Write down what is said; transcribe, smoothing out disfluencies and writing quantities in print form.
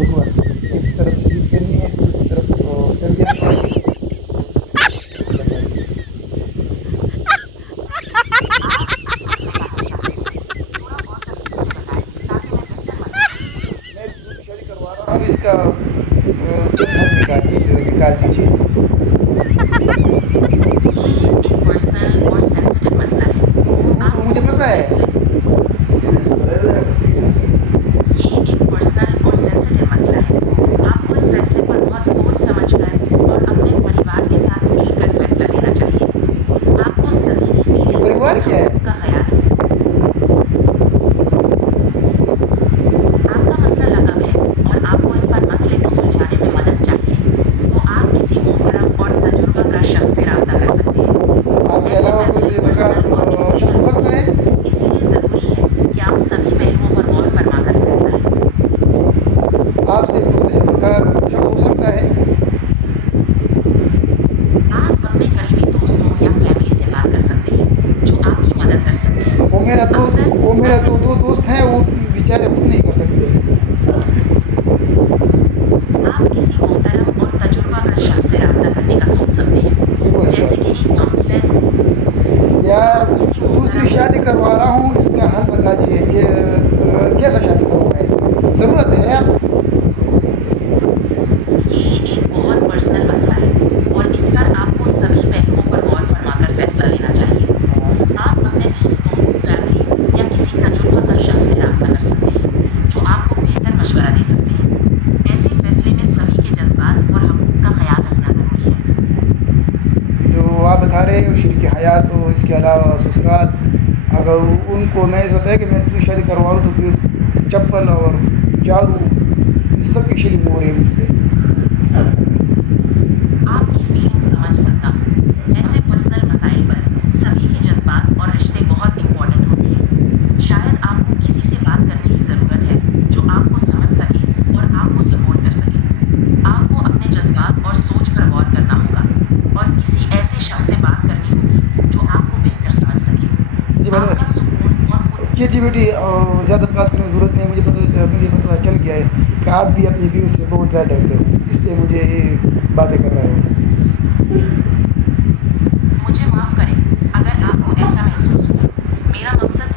تو ہوا ایک طرف شدید گرمی ہے دوسری طرف سردیاں پڑ رہی ہیں، تو کیسے نکل پائیں گے؟ آپ کس سے جانا چاہتے ہیں؟ تھوڑا اور تفصیل سے بتائیں تاکہ میں بہتر مدد کر سکوں۔ میں دوسری شادی کروا رہا ہوں، اس کا تم حل نکال دیجیے۔ یہ ایک پرسنل اور سینسیٹیو مسئلہ ہے۔ وہ تو آپ مجھے کو اس پتہ ہے۔ فیصلے یہ ایک پرسنل اور سینسیٹیو مسئلہ ہے۔ آپ کو اس فیصلے پر بہت سوچ سمجھ کر اور اپنے پریوار کے ساتھ مل کر فیصلہ لینا چاہیے۔ آپ کو سبھی کی یہ فیلنگز پریوار اور کیا ہے؟ حقوق کا خیال آپ کا مسئلہ لغو ہے اور آپ کو اس پر مسئلے کو سلجھانے میں مدد چاہیے تو آپ کسی محترم اور تجربہ کار شخص سے رابطہ کر سکتے آپ ہیں۔ سے ایسے علاوہ کوئی فیصلے تجربہ کار پرسنل اور شخص ہو ایموشنل سکتا ہوتے ہے؟ ہیں، اس لیے ضروری ہے کہ آپ سبھی پہلوؤں پر غور فرما کر فیصلہ لیں۔ آپ سے کوئی تجربہ کار شخص ہو سکتا ہے؟ آپ اپنے قریبی دوستوں یا فیملی سے بات کر سکتے ہیں جو آپ کی مدد کر سکتے ہیں۔ اکثر وہ میرا ایسے دو دوست ہیں، وہ بیچارے خود نہیں کر سکتے۔ آپ کسی محترم اور تجربہ کار شخص سے رابطہ کرنے کا سوچ سکتے ہیں، یہ کوئی جیسے کہ ایک کاؤنسلر۔ یار آپ کسی دوسری محترم شادی کروا رہا ہوں، اس کا حل بتا دیجیے کہ کیسا شادی کروں میں؟ ضرورت ہے یار۔ یہ ایک بہت پرسنل مسئلہ ہے اور اس پر آپ کو سبھی پہلوؤں پر غور فرما کر فیصلہ لینا چاہیے۔ آپ اپنے دوستوں، فیملی یا کسی تجربہ کار شخص سے رابطہ کر سکتے ہیں جو آپ کو بہتر مشورہ دے سکتے ہیں۔ ایسے فیصلے میں سبھی کے جذبات اور حقوق کا خیال رکھنا ضروری ہے۔ جو آپ بتا رہے ہو شریک حیات ہو، اس کے علاوہ سسرال، اگر ان کو میں اس بتایا کہ میں دوسری شادی کروا رہا ہوں تو پھر چپل اور جھاڑو اس سب کی شیلنگ ہو رہی ہے مجھ پہ۔ آپ کی فیلنگ سمجھ سکتا ہوں۔ ایسے پرسنل مسائل پر سبھی کے جذبات اور رشتے بہت امپورٹنٹ ہوتے ہیں۔ شاید آپ کو کسی سے بات کرنے کی ضرورت ہے جو آپ کو سمجھ سکے اور آپ کو سپورٹ کر سکے۔ آپ کو اپنے جذبات اور سوچ پر غور کرنا ہوگا اور کسی ایسے شخص سے بات کرنی ہوگی جو آپ کو بہتر سمجھ سکے۔ جی آپ کا سکون اور جی بیٹی زیادہ بات کرنے کی ضرورت نہیں، مجھے پتہ چل گیا ہے کہ آپ بھی اپنی بیوی سے بہت زیادہ ڈرتے ہو، اس لیے مجھے یہ باتیں کر رہے ہو۔ مجھے معاف کریں اگر آپ کو ایسا محسوس ہوا۔ میرا مقصد